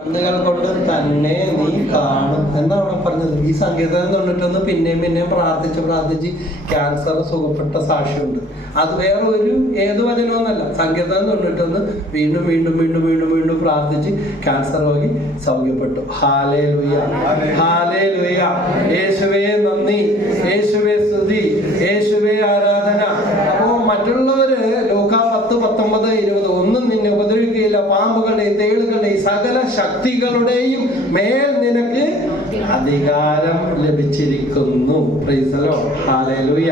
കണ്ണുകൾ കൊണ്ട് തന്നെ നീ കാണും എന്നാണ് അവിടെ പറഞ്ഞത്. ഈ സങ്കീർത്തനം 91 പിന്നെയും പ്രാർത്ഥിച്ച് ക്യാൻസർ സുഖപ്പെട്ട സാക്ഷിയുണ്ട്. അത് വേറെ ഒരു ഏത് വചനമൊന്നല്ല. സങ്കീർത്തനം 91 വീണ്ടും പ്രാർത്ഥിച്ച് ക്യാൻസർ രോഗി സൗഖ്യപ്പെട്ടു. Hallelujah, hallelujah. യേശുവേ നന്ദി, യേശുവേ സ്തുതി, യേശുവേ ആരാധന. അപ്പോ മറ്റുള്ളവര് ലൂക്കാ 10:19-20 ഒന്നും നിന്നെ ഉപദ്രവിക്കുകയില്ല, പാമ്പുകളുടെയും തേളുകളുടെയും സകല ശക്തികളുടെയും മേൽ നിനക്ക് അധികാരം ലഭിച്ചിരിക്കുന്നു. Price the Lord, hallelujah.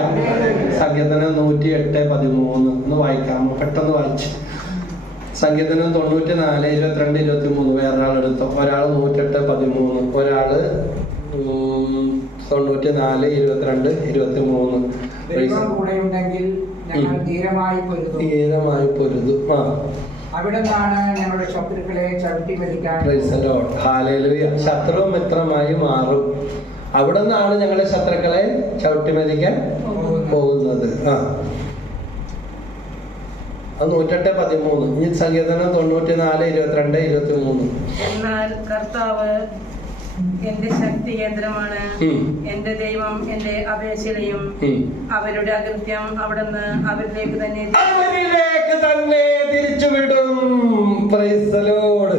സങ്കീർത്തനം 108:13 ഒന്ന് വായിക്കാം, പെട്ടെന്ന് വായിച്ച്. സങ്കീർത്തനം 94, 22, 23 വേറൊരാളെടുത്തോ. ഒരാൾ 108:13, ഒരാള് 94, 22, 23. ധീരമായി പൊരുതു. അവിടുന്നാണ് ഞങ്ങളുടെ ശത്രുക്കളെ ചവിട്ടി മെതിക്കാൻ. ശത്രു മിത്രമായി മാറും. അവിടെ നിന്നാണ് ഞങ്ങളുടെ ശത്രുക്കളെ ചവിട്ടി മെതിക്കാൻ പോകുന്നത്. 108:13. ഈ സങ്കീർത്തനം 94, 22, 23. എന്നാൽ കർത്താവ് എന്റെ ശക്തി കേന്ദ്രമാണ്, എന്റെ ദൈവം എന്റെ അപേക്ഷയും. അവരുടെ അകൃത്യം അവിടുന്ന് അവരിലേക്ക് തന്നെ തിരിച്ചുവിടും. Price the Lord.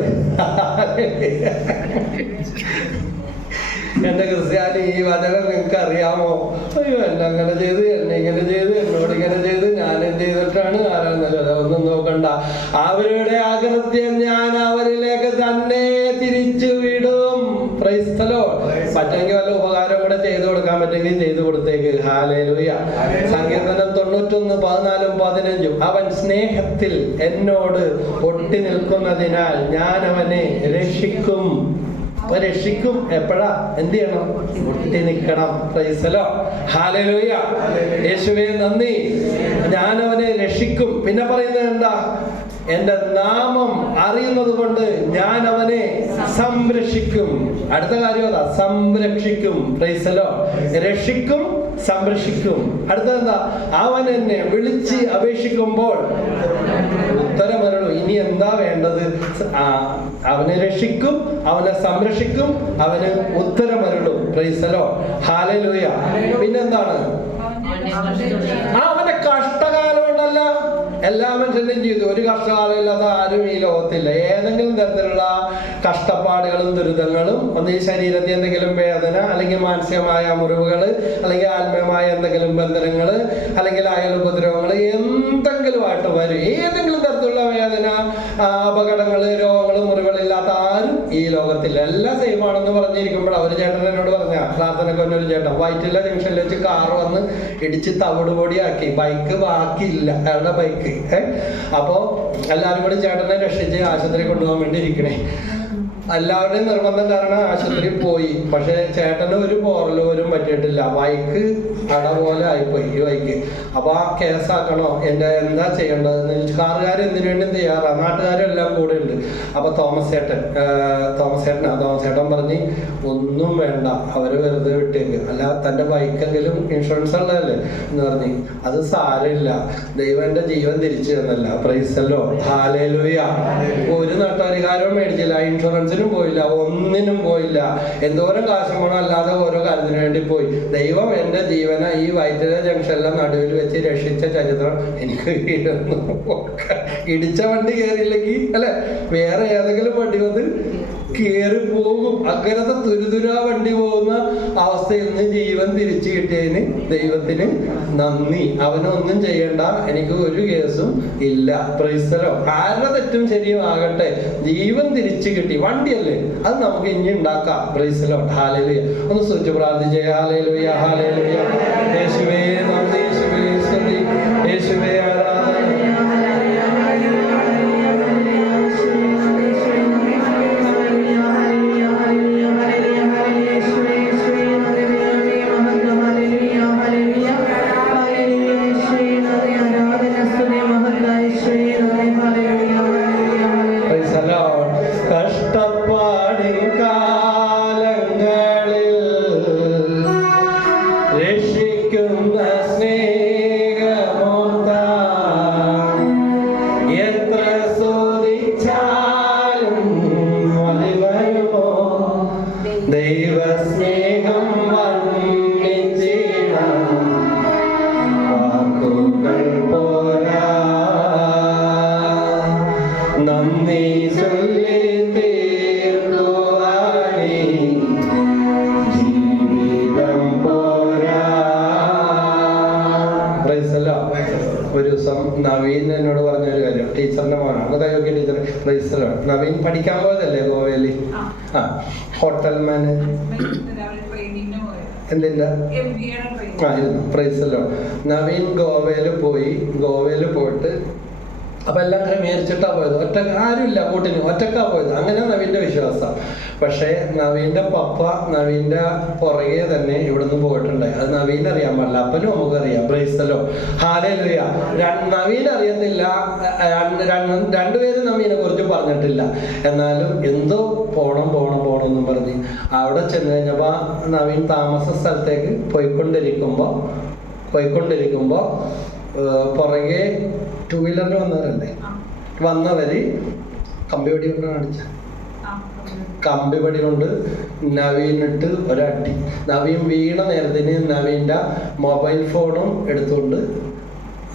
എന്റെ ക്രിസ്ത്യാനി, ഈ വചനം നിങ്ങൾക്ക് അറിയാമോ? അയ്യോ, എന്നെ അങ്ങനെ ചെയ്ത്, എന്നെ ഇങ്ങനെ ചെയ്ത്, എന്നോട് ഇങ്ങനെ ചെയ്ത്, ഞാൻ എന്ത് ചെയ്തിട്ടാണ് ആരാന്നല്ലോ. ഒന്നും നോക്കണ്ട. അവരുടെ അകൃത്യം ഞാൻ അവരിലേക്ക് തന്നെ തിരിച്ചു വിടും. Price the Lord. പറ്റുമെങ്കിൽ വല്ല ഉപകാരം കൂടെ ചെയ്തു കൊടുക്കാൻ പറ്റുമെങ്കിൽ ചെയ്തു കൊടുത്തേക്ക്. ഹല്ലേലൂയ. സങ്കീർത്തനം 91, 14, 15. അവൻ സ്നേഹത്തിൽ എന്നോട് ഒട്ടി നിൽക്കുന്നതിനാൽ ഞാൻ അവനെ രക്ഷിക്കും. രക്ഷിക്കും. എപ്പോഴാ? എന്ത് ചെയ്യണം? ഒട്ടി നിൽക്കണം. Price the Lord, hallelujah. യേശുവേ നന്ദി. ഞാൻ അവനെ രക്ഷിക്കും. പിന്നെ പറയുന്നത് എന്താ? എന്റെ നാമം അറിയുന്നത് കൊണ്ട് ഞാൻ അവനെ സംരക്ഷിക്കും. അടുത്ത കാര്യം അതാ, സംരക്ഷിക്കും. Price the Lord. രക്ഷിക്കും, സംരക്ഷിക്കും. അടുത്തതെന്താ? അവൻ എന്നെ വിളിച്ച് അപേക്ഷിക്കുമ്പോൾ ഉത്തരമരുളൂ. ഇനി എന്താ വേണ്ടത്? അവനെ രക്ഷിക്കും, അവനെ സംരക്ഷിക്കും, അവന് ഉത്തരമരുളും. Praise the Lord, hallelujah. പിന്നെന്താണ്? അവന്റെ കഷ്ടകാലം ഉണ്ടല്ല. എല്ലാ മനുഷ്യന്റെയും ജീവിതം ഒരു കഷ്ടകാലം ഇല്ലാത്ത ആരും ഈ ലോകത്തില്ല. ഏതെങ്കിലും തരത്തിലുള്ള കഷ്ടപ്പാടുകളും ദുരിതങ്ങളും, ഒന്ന് ഈ ശരീരത്തിൽ എന്തെങ്കിലും വേദന, അല്ലെങ്കിൽ മാനസികമായ മുറിവുകള്, അല്ലെങ്കിൽ ആത്മീയമായ എന്തെങ്കിലും ബന്ധനങ്ങള്, അല്ലെങ്കിൽ അയലുപദ്രവങ്ങള് എന്തെങ്കിലുമായിട്ട് വരും. ഏതെങ്കിലും തരത്തിലുള്ള വേദന, അപകടങ്ങള്, രോഗങ്ങള്, മുറിവുകളില്ലാത്ത ആരും ഈ ലോകത്തില്ല. എല്ലാം സെയിമാണെന്ന് പറഞ്ഞിരിക്കുമ്പോൾ ഒരു ചേട്ടൻ എന്നോട് പറഞ്ഞ പ്രാർത്ഥനയ്ക്ക് ഒരു ചേട്ടൻ വൈറ്റില ജംഗ്ഷനിൽ വെച്ച് കാർ വന്ന് ഇടിച്ച് തവിടുപൊടിയാക്കി. ബൈക്ക് ബാക്കിയില്ല, അയാളുടെ ബൈക്ക്. അപ്പോ എല്ലാവരും കൂടി ചേട്ടനെ രക്ഷിച്ച് ആശുപത്രി കൊണ്ടുപോകാൻ വേണ്ടി ഇരിക്കണേ. എല്ലാവരുടെയും നിർബന്ധം കാരണം ആശുപത്രിയിൽ പോയി. പക്ഷെ ചേട്ടന് ഒരു പോറലോരും പറ്റിയിട്ടില്ല. ബൈക്ക് അട പോലെ ആയിപ്പോയി ഈ ബൈക്ക്. അപ്പൊ ആ കേസാക്കണോ, എന്താ ചെയ്യേണ്ടതെന്ന് കാറുകാർ എന്തിനു വേണ്ടി തയ്യാറാണ്, നാട്ടുകാരെല്ലാം കൂടെ ഉണ്ട്. അപ്പൊ തോമസ് ചേട്ടൻ പറഞ്ഞ് ഒന്നും വേണ്ട, അവര് വെറുതെ വിട്ടേക്ക്, അല്ല തന്റെ ബൈക്കെങ്കിലും ഇൻഷുറൻസ് ഉള്ളതല്ലേ എന്ന് പറഞ്ഞ്. അത് സാരമില്ല, ദൈവം എന്റെ ജീവൻ തിരിച്ചു തന്നല്ല. Praise the Lord, hallelujah. ഒരു നഷ്ടപരിഹാരവും മേടിച്ചില്ല, ഇൻഷുറൻസിനും പോയില്ല, ഒന്നിനും പോയില്ല. എന്തോരം കാശം വേണം, അല്ലാതെ ഓരോ കാര്യത്തിന് വേണ്ടി പോയി. ദൈവം എന്റെ ജീവനെ ഈ വൈദ്യുത ജംഗ്ഷനിലെ നടുവിൽ വെച്ച് രക്ഷിച്ച ചരിത്രം എനിക്ക് ഇടിച്ച വണ്ടി കയറിയില്ലെങ്കിൽ അല്ലെ വേറെ ഏതെങ്കിലും വണ്ടി വന്ന് കയറി പോകും. അങ്ങനത്തെ തുരുതുരാ വണ്ടി പോകുന്ന അവസ്ഥയിൽ നിന്ന് ജീവൻ തിരിച്ചു കിട്ടിയതിന് ദൈവത്തിന് നന്ദി. അവനൊന്നും ചെയ്യണ്ട, എനിക്ക് ഒരു കേസും ഇല്ല. Price the Lord. ആരുടെ തെറ്റും ശരിയും ആകട്ടെ, ജീവൻ തിരിച്ചു കിട്ടി. വണ്ടിയല്ലേ, അത് നമുക്ക് ഇനി ഉണ്ടാക്കാം. Price the Lord, hallelujah. ഒന്ന് സ്തുതിച്ച് പ്രാർത്ഥിച്ചേ. Hallelujah, hallelujah. യേശുവേ നന്ദി, യേശുവേ സ്തുതി, യേശുവേ ആരാധന. കഷ്ടപ്പാടിൻ കാലങ്ങളിൽ രക്ഷിക്കുന്ന സ്നേഹമോർത്ത എത്ര സ്തുതിച്ചാലും ദൈവസ്നേഹം വർണ്ണിച്ചിടാൻ വാക്കുകൾ പോരാ. നന്ദി ചൊല്ലി തീർക്കുവാനേ ജീവിതം പോരാ. Praise the Lord. ഒരു ദിവസം നവീൻ എന്നോട് പറഞ്ഞൊരു കാര്യം, ടീച്ചറിന്റെ മോനാണ്, കൈയൊക്കെ teacher. Price the Lord. Naveen പഠിക്കാൻ പോയതല്ലേ ഗോവയില്? ആ, ഹോട്ടൽ മാനേജ്മെന്റ് എന്തിന്റെ ആയിരുന്നു. Price the Lord. നവീൻ ഗോവയിൽ പോയിട്ട് അപ്പൊ എല്ലാം ക്രമീകരിച്ചിട്ടാ പോയത്. ആരുമില്ല കൂട്ടിന്, ഒറ്റക്കാ പോയത്. അങ്ങനെ നവീന്റെ വിശ്വാസം. പക്ഷേ നവീന്റെ പപ്പ നവീന്റെ പുറകെ തന്നെ ഇവിടുന്ന് പോയിട്ടുണ്ടായി. അത് നവീൻ അറിയാൻ പാടില്ല, അപ്പനും നമുക്കറിയാം. Price the Lord. Hallelujah. Naveen അറിയത്തില്ല, രണ്ടുപേരും നവീനെ കുറിച്ച് പറഞ്ഞിട്ടില്ല. എന്നാലും എന്തോ പോണം എന്നും പറഞ്ഞ് അവിടെ ചെന്ന് കഴിഞ്ഞപ്പോ നവീൻ താമസ സ്ഥലത്തേക്ക് പോയിക്കൊണ്ടിരിക്കുമ്പോ പുറകെ 2 വീലറിൽ വന്നവര് കമ്പിവടി കൊണ്ട് കാണിച്ച കമ്പിവടി കൊണ്ട് നവീനിട്ട് ഒരടി. നവീൻ വീണ നേരത്തിന് നവീൻ്റെ മൊബൈൽ ഫോണും എടുത്തുകൊണ്ട്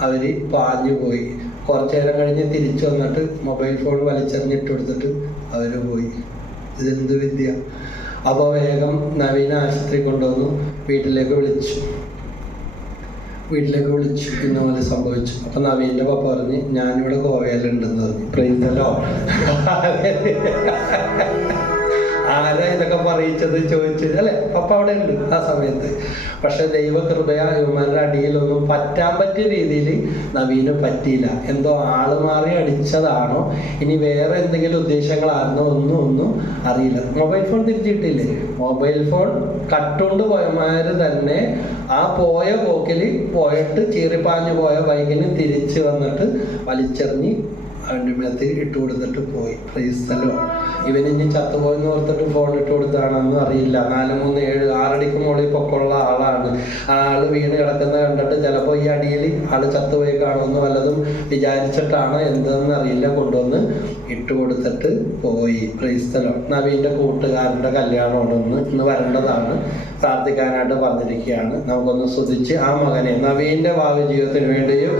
അവര് പാഞ്ഞു പോയി. കുറച്ചു നേരം കഴിഞ്ഞ് തിരിച്ചു വന്നിട്ട് മൊബൈൽ ഫോൺ വലിച്ചെറിഞ്ഞിട്ട് കൊടുത്തിട്ട് അവര് പോയി. ഇതെന്ത് വിദ്യ! അപ്പോൾ വേഗം നവീനെ ആശുപത്രി കൊണ്ടുവന്നു, വീട്ടിലേക്ക് വിളിച്ചു. ഇന്നപോലെ സംഭവിച്ചു. അപ്പൊ നവീന്റെ പപ്പ പറഞ്ഞ് ഞാനിവിടെ ഗോവയിലുണ്ടെന്ന് പറഞ്ഞു. Price the Lord. ആരാ ഇതൊക്കെ പറയിച്ചത് ചോദിച്ചത് അല്ലെ? പപ്പ അവിടെ ഉണ്ട് ആ സമയത്ത്. പക്ഷെ ദൈവകൃപയാ ഇവന്മാരുടെ അടിയിലൊന്നും പറ്റാൻ പറ്റിയ രീതിയിൽ നവീന് പറ്റിയില്ല. എന്തോ ആള് മാറി അടിച്ചതാണോ ഇനി വേറെ എന്തെങ്കിലും ഉദ്ദേശങ്ങളായിരുന്നോ ഒന്നും അറിയില്ല. മൊബൈൽ ഫോൺ തിരിച്ചിട്ടില്ലേ? മൊബൈൽ ഫോൺ കട്ടുകൊണ്ട് പോയമാര് തന്നെ ആ പോയ പോക്കിൽ പോയിട്ട് ചീറിപ്പാഞ്ഞു പോയ ബൈക്കിന് തിരിച്ച് വന്നിട്ട് വലിച്ചെറിഞ്ഞ് അവൻ്റെ മേത്ത് ഇട്ട് കൊടുത്തിട്ട് പോയി. Praise the Lord. ഇവനിഞ്ഞ് ചത്തുപോയെന്ന് ഓർത്തിട്ട് ഫോൺ ഇട്ട് കൊടുത്താണെന്നും അറിയില്ല. 4, 3, 7, 6 അടിക്ക് മുകളിൽ പൊക്കമുള്ള ആളാണ്. ആള് വീണ് കിടക്കുന്ന കണ്ടിട്ട് ചിലപ്പോൾ ഈ അടിയിൽ ആള് ചത്തുപോയി കാണുമെന്ന് വല്ലതും വിചാരിച്ചിട്ടാണ് എന്തെന്ന് അറിയില്ല, കൊണ്ടുവന്ന് ഇട്ട് കൊടുത്തിട്ട് പോയി. Praise the Lord. നവീൻ്റെ കൂട്ടുകാരൻ്റെ കല്യാണമാണ് ഇന്ന് വരേണ്ടതാണ്. പ്രാർത്ഥിക്കാനായിട്ട് പറഞ്ഞിരിക്കുകയാണ്. നമുക്കൊന്ന് സ്തുതിച്ച് ആ മകനെ നവീൻ്റെ ഭാവി ജീവിതത്തിന് വേണ്ടിയും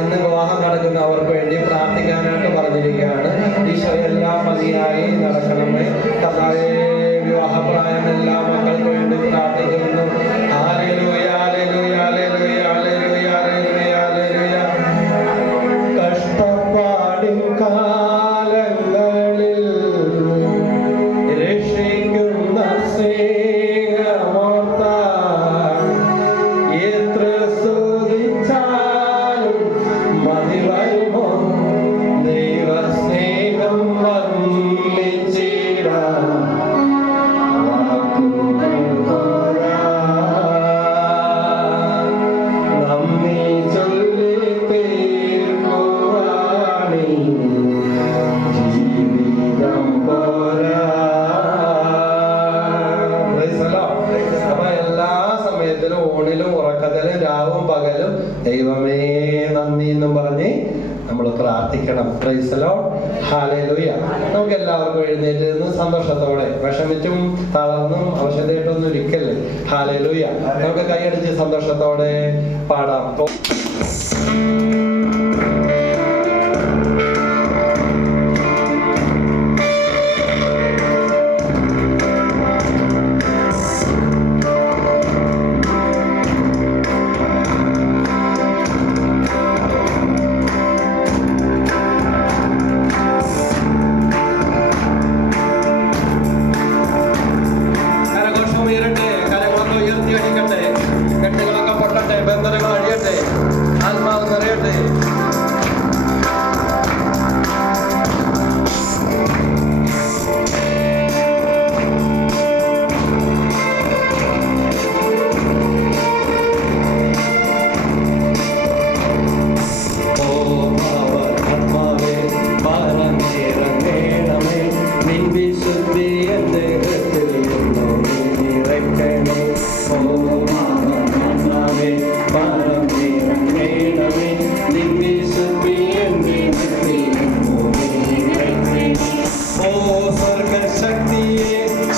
ഇന്ന് വിവാഹം നടക്കുന്നവർക്ക് വേണ്ടി പ്രാർത്ഥിക്കാനായിട്ട് പറഞ്ഞിരിക്കുകയാണ്. ഈശോ എല്ലാം മതിയായി നടക്കണമേ. കർത്താവേ, വിവാഹപ്രായം എല്ലാ മക്കൾക്ക് വേണ്ടി പ്രാർത്ഥിക്കുന്നു. Hallelujah, hallelujah, hallelujah, hallelujah, hallelujah, hallelujah. കഷ്ടപ്പാടിൻ കാലങ്ങളിൽ രക്ഷിക്കുന്ന എത്ര സ്തുതിച്ചാലും മതി വരുമോ? ദൈവസ്നേഹം വർണ്ണിച്ചിടാൻ വാക്കുകൾ പോരാ. നമ്മെ ചൊല്ലി തീർക്കുവാനേ ജീവിതം പോരാ. അപ്പൊ എല്ലാ സമയത്തിലും ഊണിലും ഉറക്കത്തിലും രാവും പകലും ദൈവമേ നന്ദി എന്നും പറഞ്ഞ് നമ്മൾ പ്രാർത്ഥിക്കണം. Price the Lord. ഹല്ലേലൂയ. നമുക്ക് എല്ലാവർക്കും എഴുന്നേറ്റ് നിന്ന് സന്തോഷത്തോടെ, വിഷമിച്ചും തളർന്നും അവശതയായിട്ടൊന്നും ഇരിക്കല്ലേ. ഹല്ലേലൂയ. നമുക്ക് കൈയടിച്ച് സന്തോഷത്തോടെ പാടാം.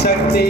ശക്തി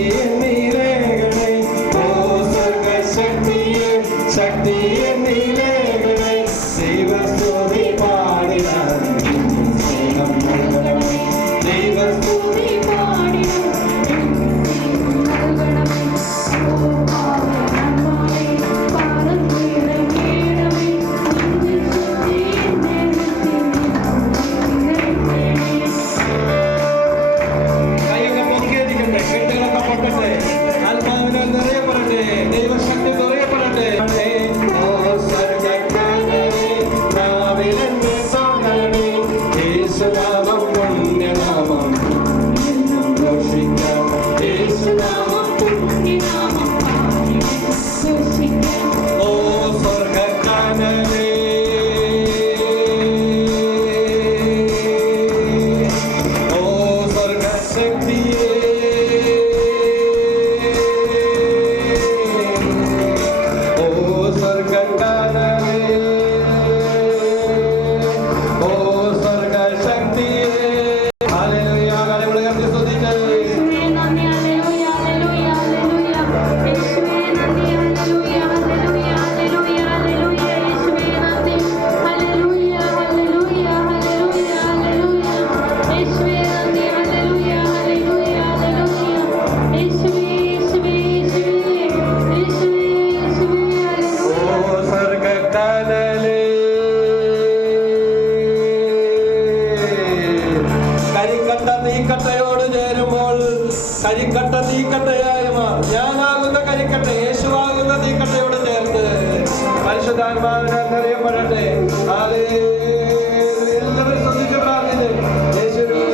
കരിക്കട്ട തീക്കട്ടയായി മാറും. ഞാനാകുന്ന കരിക്കട്ട യേശുവാകുന്ന തീക്കട്ടയോട് ചേർത്ത് പരിശുദ്ധാത്മാവിനെ അറിയപ്പെടട്ടെ. എല്ലാവരും ശ്രദ്ധിച്ച് പ്രാർത്ഥിച്ച് യേശുവേ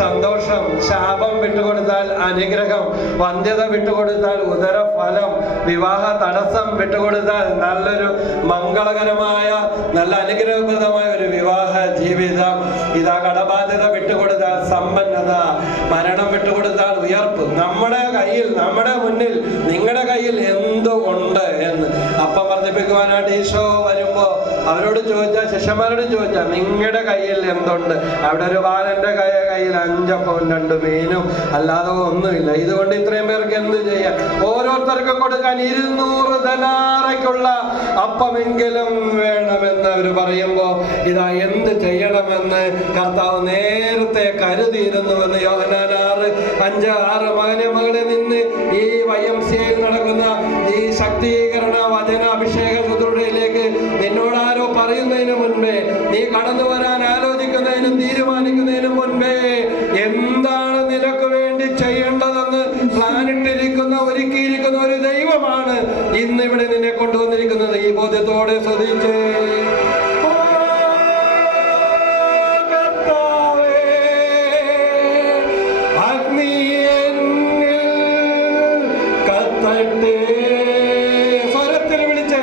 സന്തോഷം, ശാപം വിട്ടുകൊടുത്താൽ അനുഗ്രഹം, വന്ധ്യത വിട്ടുകൊടുത്താൽ ഉദരഫലം, വിവാഹ തടസ്സം വിട്ടുകൊടുത്താൽ നല്ലൊരു മംഗളകരമായ നല്ല അനുഗ്രഹപ്രദമായ ഒരു വിവാഹ ജീവിതം, ഇതാ കടബാധ്യത വിട്ടുകൊടുത്താൽ സമ്പന്നത, മരണം വിട്ടുകൊടുത്താൽ ഉയർപ്പ്. നമ്മുടെ കയ്യിൽ, നമ്മുടെ മുന്നിൽ, നിങ്ങളുടെ കയ്യിൽ എന്തു ഉണ്ട് എന്ന് അപ്പം വർദ്ധിപ്പിക്കുവാനായിട്ട് ഈശോ വരുമ്പോ അവരോട് ചോദിച്ചാൽ, ശിഷ്യന്മാരോട് ചോദിച്ചാൽ നിങ്ങളുടെ കയ്യിൽ എന്തുണ്ട്? അവിടെ ഒരു ബാലന്റെ കയ്യിൽ 5 അപ്പവും 2 മീനും അല്ലാതെ ഒന്നുമില്ല. ഇതുകൊണ്ട് ഇത്രയും പേർക്ക് എന്ത് ചെയ്യാൻ? ഓരോരുത്തർക്കും കൊടുക്കാൻ 200 ധനാറയ്ക്കുള്ള അപ്പമെങ്കിലും വേണമെന്ന് അവർ പറയുമ്പോ ഇതാ എന്ത് ചെയ്യണമെന്ന് കർത്താവ് നേരത്തെ കരുതിയിരുന്നുവെന്ന് യോഹന്നാൻ 6:5-6 മകനെ മകളെ നിന്ന് ഈ YMCA നടക്കുന്ന ഈ ശക്തീകരണ വചന അഭിഷേക ശുശ്രൂഷയിലേക്ക് നിന്നോടാരോ പറയുന്നതിന് മുൻപേ, നീ കടന്നു വരാൻ ആലോചിക്കുന്നതിനും തീരുമാനിക്കുന്നതിനും മുൻപേ എന്താണ് നിനക്ക് വേണ്ടി ചെയ്യേണ്ടതെന്ന് പ്ലാനിട്ടിരിക്കുന്ന, ഒരുക്കിയിരിക്കുന്ന ഒരു ദൈവമാണ് ഇന്നിവിടെ നിന്നെ കൊണ്ടുവന്നിരിക്കുന്നത്. ഈ ബോധ്യത്തോടെ ശ്രദ്ധിച്ച് കർത്താവേ, അഗ്നി എന്നിൽ കത്ത കത്തട്ടെ. സ്വരത്തിൽ വിളിച്ച്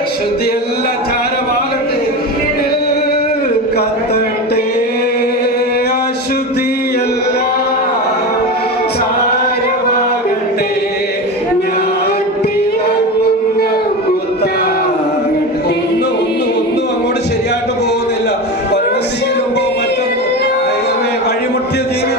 അശുദ്ധിയെല്ലാം ചാരമാകട്ടെ, കത്തട്ടെ. അശുദ്ധിയെല്ലാം ചാരമാകട്ടെ, ഞാൻ പിറങ്ങുന്ന മുത്താകട്ടെ. ഒന്നും അങ്ങോട്ട് ശരിയായിട്ട് പോകുന്നില്ല. ഒരെണ്ണം തീരുമ്പോ മറ്റൊന്ന്. ദൈവമേ, വഴിമുട്ടിയ ജീവിതം